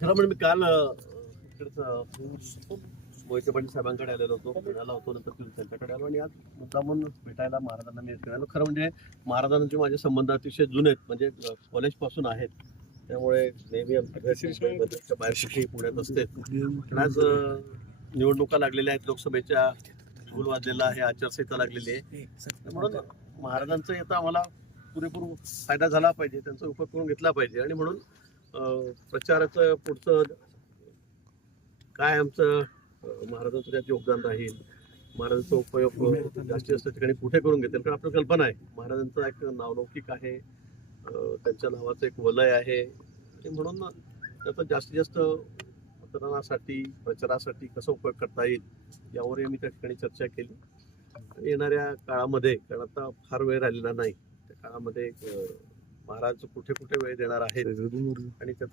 खरं म्हणजे मी काल इकडचं मोहिते पाटील साहेबांकडे आलेलो होतो, पुण्याला होतो, नंतर त्यांच्याकडे आलो आणि आज मुद्दामून भेटायला महाराजांना मी आलो. खरं म्हणजे महाराजांचे माझे संबंध अतिशय जुने आहेत, म्हणजे कॉलेजपासून आहेत. त्यामुळे नेहमी आमच्या बाहेर पुण्यात असते. पण आज निवडणुका लागलेल्या आहेत, लोकसभेच्या गुल वाजलेला आहे, आचारसंहिता लागलेली आहे. म्हणून महाराजांचा आता आम्हाला पुरेपूर फायदा झाला पाहिजे, त्यांचा उपयोग करून घेतला पाहिजे. आणि म्हणून प्रचाराचं पुढचं काय आमचं महाराजांचं त्यात योगदान राहील, महाराजांचा उपयोग जास्तीत जास्त ठिकाणी कुठे करून घेतील, कारण आपल्याला कल्पना आहे महाराजांचं एक नावलौकिक आहे, त्यांच्या नावाचं एक वलय आहे. आणि म्हणून त्याचा जास्तीत जास्त मतदानासाठी प्रचारासाठी कसा उपयोग करता येईल यावरही मी त्या ठिकाणी चर्चा केली. आणि येणाऱ्या काळामध्ये, कारण आता फार वेळ राहिलेला नाही, त्या काळामध्ये महाराज कुठे कुठे वेळ देणार आहेत आणि